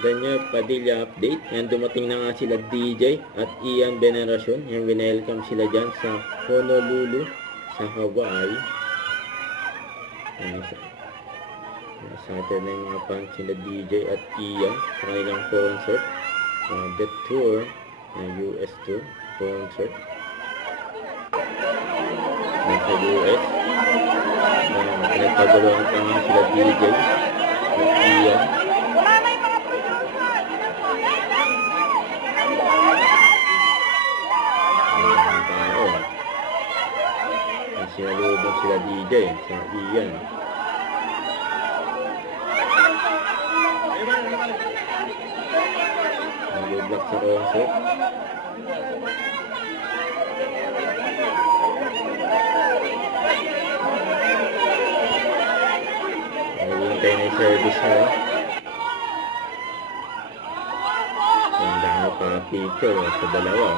Daniel Padilla update. Yan, dumating na nga sila DJ at Ian Veneracion. Yan, winelcome sila dyan sa Honolulu, sa Hawaii. Yan, Saturday na yung mga fans sila DJ at Ian sa kanilang concert. The tour, US tour concert. Yan, sa US. Pinagpagawa pa nga sila DJ at Ian. Sinalubong sila DJ sa Ian. Nag-vlog sa concert. Naghihintay na yung service nila. Ang dami pa picture sa dalawa.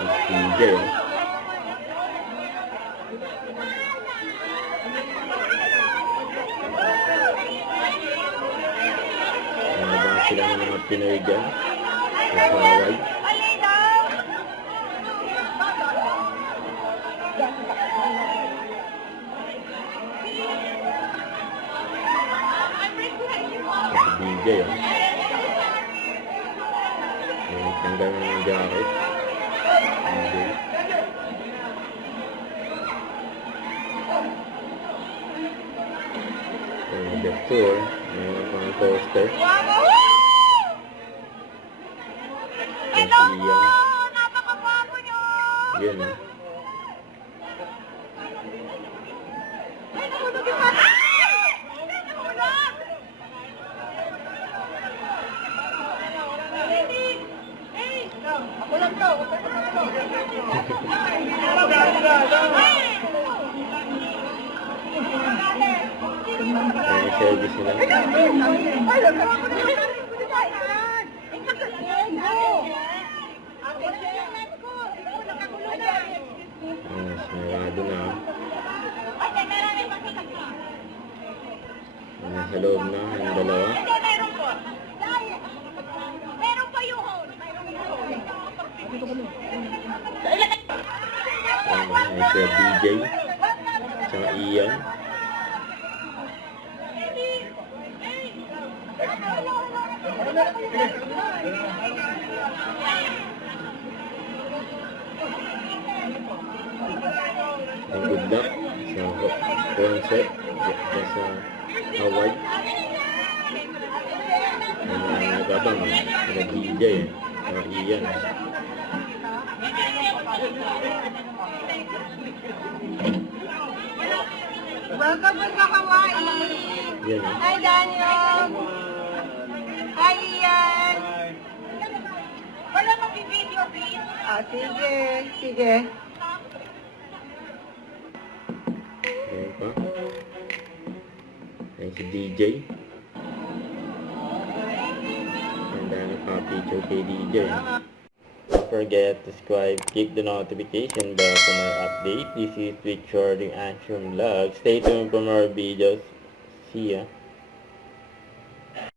Ang DJ. Sila ng mga Pinoy dyan sa Hawaii. Sa DJ yung tanggal ng jacket. DJ. The tour, yung mga poster. Yan. Ako lang to. Ay, service nila. Sinarado na. Nasa loob na ang dalawa. Meron pa yung hole. Ay, sa DJ. Tsaka Ian. Good luck sa concert sa Hawaii. Nagabang na DJ sa Ian. Welcome to Hawaii. Yan. Hi Daniel. Hi Ian. Wala mag-video please. Sige. Ayan pa. Ayan si DJ. Ganda na pa-picture kay DJ. Don't forget to subscribe, click the notification bell for more update. This is Twitch Shorting Action Vlog. Stay tuned for more videos. See ya.